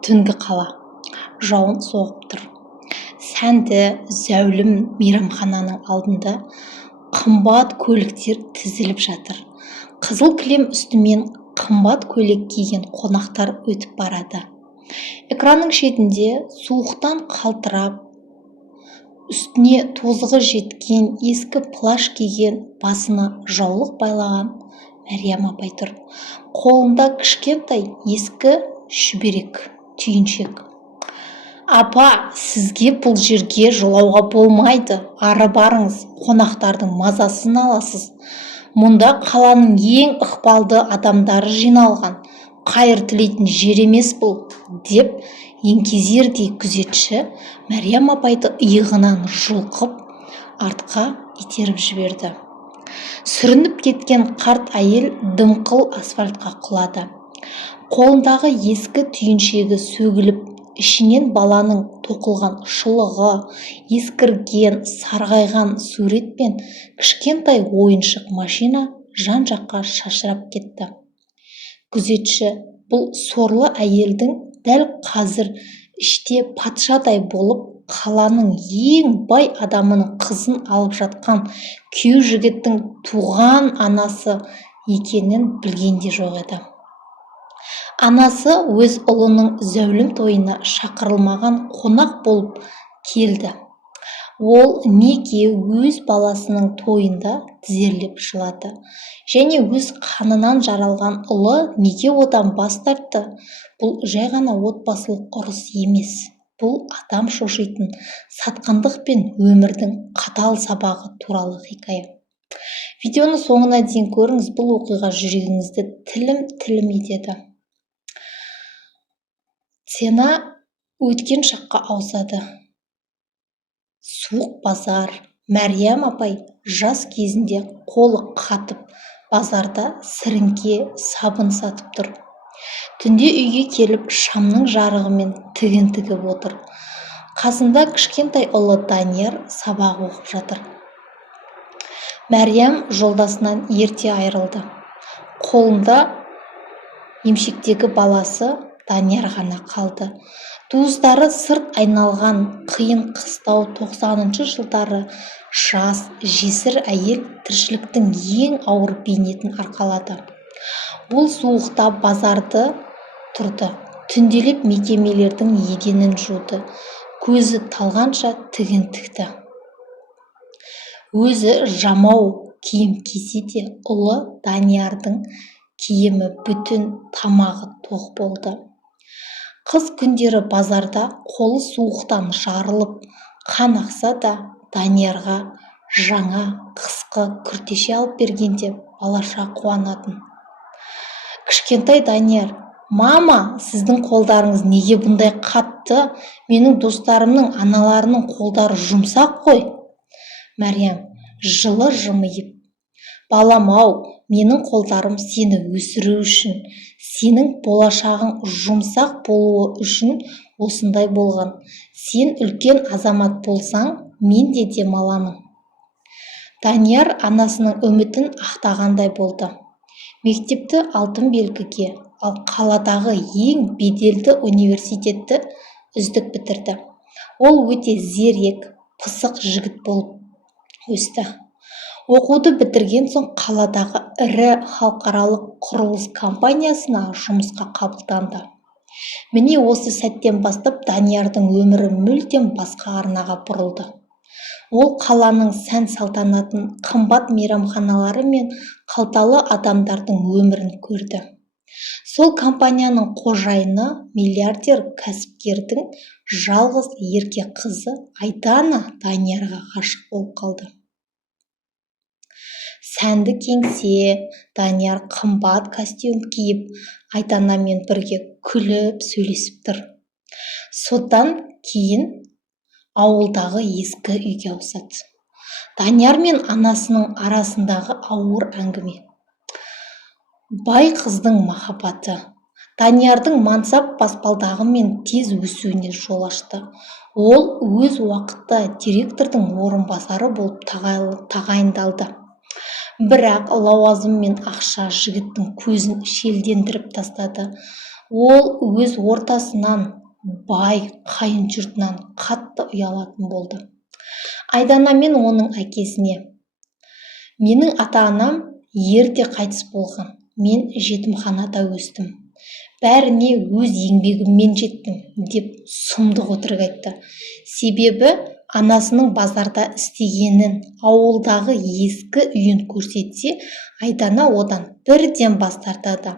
Түнгі қала. Жауын соғып тұр. Сәнді, зәулім мейрамхананың алдында қымбат көліктер тізіліп жатыр. Қызыл кілем үстімен қымбат көйлек киген қонақтар өтіп барады. Экранның шетінде суықтан қалтырап, үстіне тозығы жеткен ескі плаш киген, басына жаулық байлаған Мәриям апай тұр. Қолында кішкентай ескі шүберек түйіншек. Апа, сізге бұл жерге жолауға болмайды. Ары барыңыз, қонақтардың мазасын аласыз. Мұнда қаланың ең ықпалды адамдары жиналған. Қайыр тілейтін жер емес бұл, деп еңкезердей күзетші Мәриям апайды иығынан жұлқып артқа итеріп жіберді. Сүрініп кеткен қарт әйел дымқыл асфальтқа құлады. Қолындағы ескі түйіншегі сөгіліп, ішінен баланың тоқылған шұлығы, ескірген, сарғайған сурет пен кішкентай ойыншық машина жан-жаққа шашырап кетті. Күзетші бұл сорлы әйелдің дәл қазір іште патшадай болып қаланың ең бай адамының қызын алып жатқан күйеу жігіттің туған анасы екенін білгенде жоқ еді. Анасы өз ұлының зәулім тойына шақырылмаған қонақ болып келді. Ол неге өз баласының тойында тізерлеп жылады, және өз қанынан жаралған ұлы неге одан бас тартты? Бұл жай ғана отбасылық ұрыс емес. Бұл адам шошитын сатқындық пен өмірдің қатал сабағы туралы хикая. Видеоны соңына дейін көріңіз, бұл оқиға жүрегіңізді тілім етеді. Сцена өткен шаққа ауысады. Суық базар. Мәриям апай жас кезінде қолы қатып, базарда сіріңке, сабын сатып тұр. Түнде үйге келіп шамның жарығымен тігін тігіп отыр. Қасында кішкентай ұлы Данияр сабақ оқып жатыр. Мәриям жолдасынан ерте айырылды. Қолында емшектегі баласы Данияр ғана қалды. Туыстары сырт айналған қиын қыстау 90-шы жылдары жас, жесір әйел тіршіліктің ең ауыр бейнетін арқалады. Ол суықта базарды тұрды, түнделеп мекемелердің еденін жуды, көзі талғанша тігін тікті. Өзі жамау киім кисе де, ұлы Даниярдың киімі бүтін, тамағы тоқ болды. Қыс күндері базарда қолы суықтан жарылып, қан ақса да, Даниярға жаңа қысқы күртеше алып бергенде балаша қуанатын. Кішкентай Данияр: «Мама, сіздің қолдарыңыз неге бұндай қатты? Менің достарымның аналарының қолдары жұмсақ қой». Мәриям жылы жымиып: «Балам-ау, менің қолдарым сені өсіру үшін, сенің болашағың жұмсақ болуы үшін осындай болған. Сен үлкен азамат болсаң, мен де демаламын». Данияр анасының үмітін ақтағандай болды. Мектепті алтын белгіге, ал қаладағы ең беделді университетті үздік бітірді. Ол өте зерек, пысық жігіт болып өсті. Оқуды бітірген соң қаладағы ірі халықаралық құрылыс компаниясына жұмысқа қабылданды. Міне осы сәттен бастап Даниярдың өмірі мүлдем басқа арнаға бұрылды. Ол қаланың сән-салтанатын, қымбат мейрамханалары мен қалталы адамдардың өмірін көрді. Сол компанияның қожайыны миллиардер кәсіпкердің жалғыз ерке қызы Айдана Даниярға ғашық болып қалды. Сәнді кеңсе, Данияр қымбат костюм киіп, Айданамен бірге күліп сөйлесіп тұр. Содан кейін ауылдағы ескі үйге ауысады. Данияр мен анасының арасындағы ауыр әңгіме. Бай қыздың махаббаты. Даниярдың мансап баспалдағы мен тез өсуіне жол ашты. Ол өз уақытта директордың орынбасары болып тағайындалды. Бірақ лауазым мен ақша жігіттің көзін шелдендіріп тастады. Ол өз ортасынан, бай қайын жұртынан қатты ұялатын болды. Айдана мен оның әкесіне: менің ата-анам ерте қайтыс болған. Мен жетімханада өстім. Бәріне өз еңбегіммен жеттім, деп сұмдық өтірік айтты. Себебі анасының базарда істегенін, ауылдағы ескі үйін көрсетсе, Айдана одан бірден бас тартады.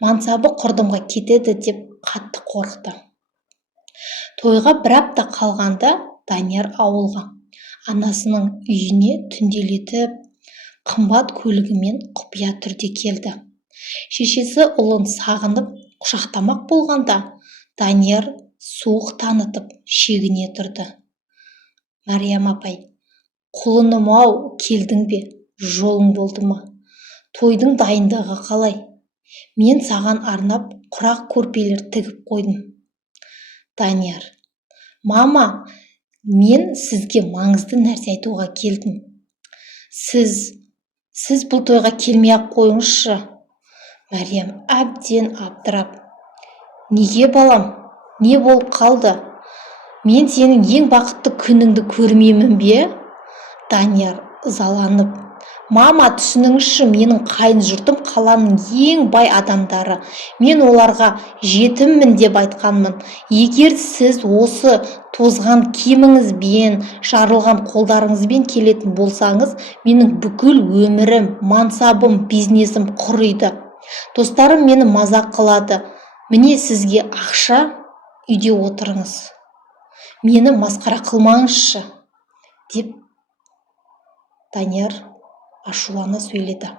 Мансабы құрдымға кетеді деп қатты қорықты. Тойға бір апта қалғанда Данияр ауылға, анасының үйіне түнделетіп, қымбат көлігімен құпия түрде келді. Шешесі ұлын сағынып құшақтамақ болғанда, Данияр суық танытып шегіне тұрды. Мәриям апай: құлыным-ау, келдің бе? Жолың болды ма? Тойдың дайындығы қалай? Мен саған арнап құрақ көрпелер тігіп қойдым. Данияр: мама, мен сізге маңызды нәрсе айтуға келдім. Сіз бұл тойға келмей-ақ қойыңызшы. Мәриям әбден абдырап: неге балам? Не болып қалды? Мен сенің ең бақытты күніңді көрмеймін бе? Данияр ызаланып: мама, түсініңізші, менің қайын жұртым қаланың ең бай адамдары. Мен оларға жетіммін деп айтқанмын. Егер сіз осы тозған киіміңізбен, жарылған қолдарыңызбен келетін болсаңыз, менің бүкіл өмірім, мансабым, бизнесім құриды. Достарым мені мазақ қылады. Міне сізге ақша, үйде отырыңыз. Мені масқара қылмаңызшы, деп Данияр ашулана сөйледі.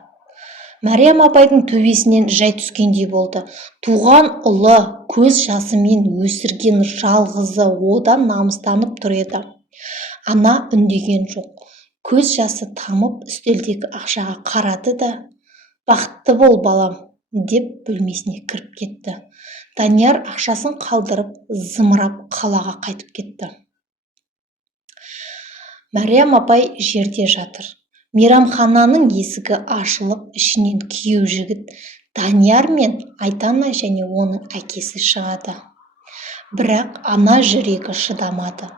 Мәриям апайдың төбесінен жай түскендей болды. Туған ұлы, көз жасымен өсірген жалғызы одан намыстанып тұр еді. Ана үндеген жоқ. Көз жасы тамып үстелдегі ақшаға қарады да: бақытты бол балам, деп бөлмесіне кіріп кетті. Данияр ақшасын қалдырып, зымырап қалаға қайтып кетті. Мәриям апай жерде жатыр. Мейрамхананың есігі ашылып, ішінен күйеу жігіт Данияр мен Айдана және оның әкесі шығады. Бірақ ана жүрегі шыдамады.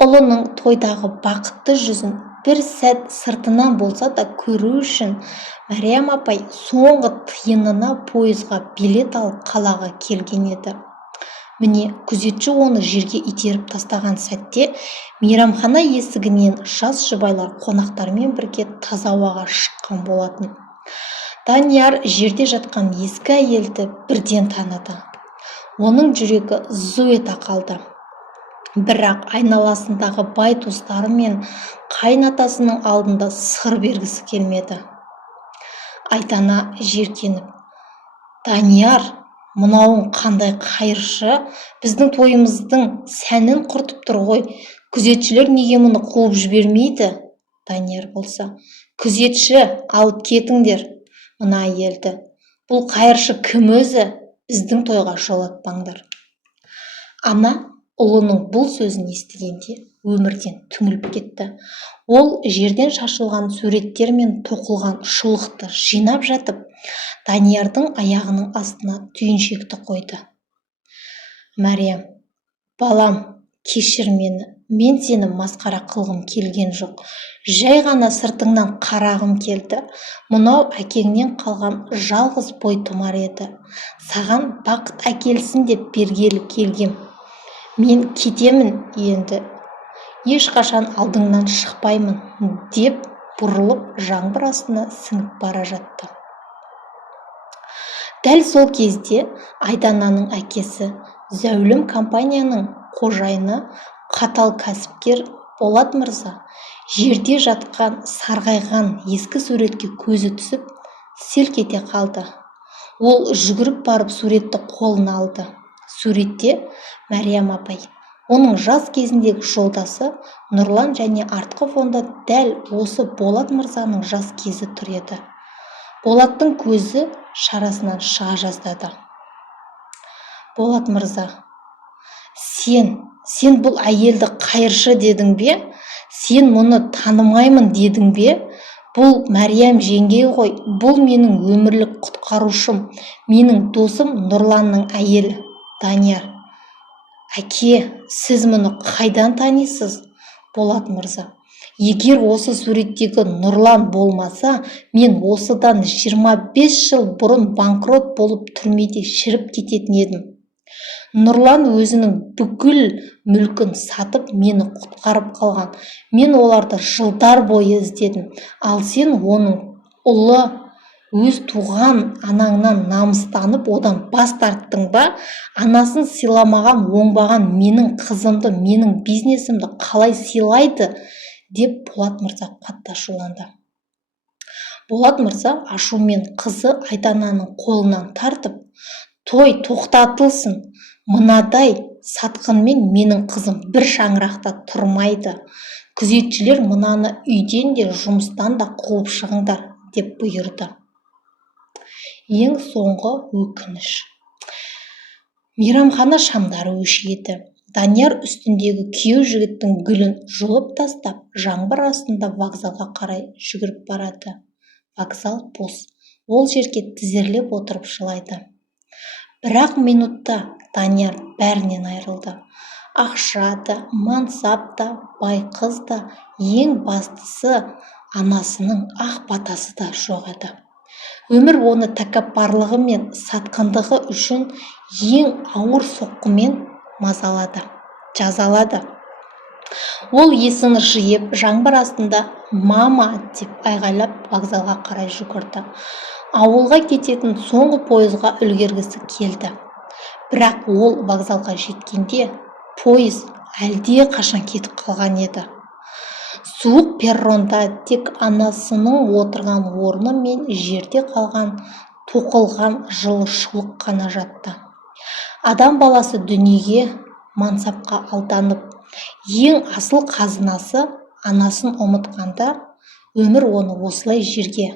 Ұлының тойдағы бақытты жүзін бір сәт сыртынан болса да көру үшін Мәриям апай соңғы тиынына пойызға билет алып қалаға келген еді. Міне, күзетші оны жерге итеріп тастаған сәтте мейрамхана есігінен жас жұбайлар қонақтармен бірге таза ауаға шыққан болатын. Данияр жерде жатқан ескі әйелді бірден таныды. Оның жүрегі зу ете қалды. Бірақ айналасындағы бай туыстары мен қайын-атасының алдында сыр бергісі келмеді. Айдана жеркеніп: Данияр, мынауың қандай қайыршы, біздің тойымыздың сәнін құртып тұр ғой. Күзетшілер неге мұны қуып жібермейді? Данияр болса: күзетші, алып кетіңдер мына әйелді. Бұл қайыршы кім өзі? Біздің тойға жолатпаңдар. Ана ұлының бұл сөзін естігенде өмірден түңіліп кетті. Ол жерден шашылған суреттер мен тоқылған шұлықты жинап жатып, Даниярдың аяғының астына түйіншекті қойды. Мәриям: балам, кешір мені. Мен сені масқара қылғым келген жоқ. Жай ғана сыртыңнан қарағым келді. Мынау әкеңнен қалған жалғыз бой тұмар еді. Саған бақыт әкелсін деп бергелі келгем. Мен кетемін енді. Ешқашан алдыңнан шықпаймын, деп бұрылып жаңбыр астына сіңіп бара жатты. Дәл сол кезде Айдананың әкесі, зәулім компанияның қожайыны, қатал кәсіпкер Болат мырза жерде жатқан сарғайған ескі суретке көзі түсіп, селк ете қалды. Ол жүгіріп барып суретті қолына алды. Суретте Мәриям апай, оның жас кезіндегі жолдасы Нұрлан және артқы фонда дәл осы Болат мырзаның жас кезі тұр еді. Болаттың көзі шарасынан шыға жаздады. Болат мырза: сен бұл әйелді қайыршы дедің бе? Сен мұны танымаймын дедің бе? бұл Мәриям жеңгей ғой, бұл менің өмірлік құтқарушым, менің досым Нұрланның әйелі, Данияр. Әке, сіз мұны қайдан танисыз? Болат мырза, егер осы суреттегі Нұрлан болмаса, мен осыдан 25 жыл бұрын банкрот болып түрмеде шіріп кететін едім. Нұрлан өзінің бүкіл мүлкін сатып мені құтқарып қалған. Мен оларды жылдар бойы іздедім. Ал сен оның ұлы, өз туған анаңнан намыстанып, одан бас тарттың ба? Анасын сыйламаған, оңбаған менің қызымды, менің бизнесімді қалай сыйлайды? Деп Болат мырза қатты ашуланды. Болат мырза ашумен қызы Айдананың қолынан тартып, той тоқтатылсын, мынадай сатқынмен менің қызым бір шаңырақта тұрмайды. Күзетшілер мынаны үйден де жұмыстан да қуып шығыңдар, деп бұйырды. Ең соңғы өкініш. Мейрамхана шамдары өшеді. Данияр үстіндегі күйеу жігіттің гүлін жұлып тастап, жаңбыр астында вокзалға қарай жүгіріп барады. Вокзал бос. Ол жерге тізерлеп отырып жылайды. Бірақ минутта Данияр бәрінен айырылды. Ақша да, мансап да, бай қыз да, ең бастысы анасының ақ батасы да жоқ еді. Өмір оны тәкаппарлығы мен сатқындығы үшін ең ауыр соққымен жазалады. Ол есін жиып, жаңбыр астында «мама» деп айғайлап вокзалға қарай жүгірді. Ауылға кететін соңғы пойызға үлгергісі келді. Бірақ ол вокзалға жеткенде пойыз әлде қашан кетіп қалған еді. Суық перронда тек анасының отырған орны мен жерде қалған тоқылған жылы шұлық қана жатты. Адам баласы дүниеге, мансапқа алданып, ең асыл қазынасы анасын ұмытқанда, өмір оны осылай жерге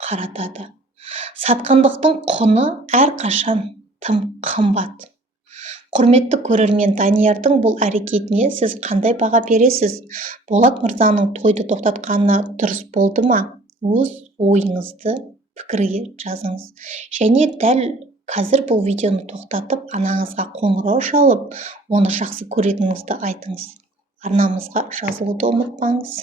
қаратады. Сатқындықтың құны әрқашан тым қымбат. Құрметті көрермен, Даниярдың бұл әрекетіне сіз қандай баға бересіз? Болат мырзаның тойды тоқтатқаны дұрыс болды ма? Өз ойыңызды пікірге жазыңыз. Және дәл қазір бұл видеоны тоқтатып, анаңызға қоңырау шалып, оны жақсы көретініңізді айтыңыз. Арнамызға жазылуды ұмытпаңыз.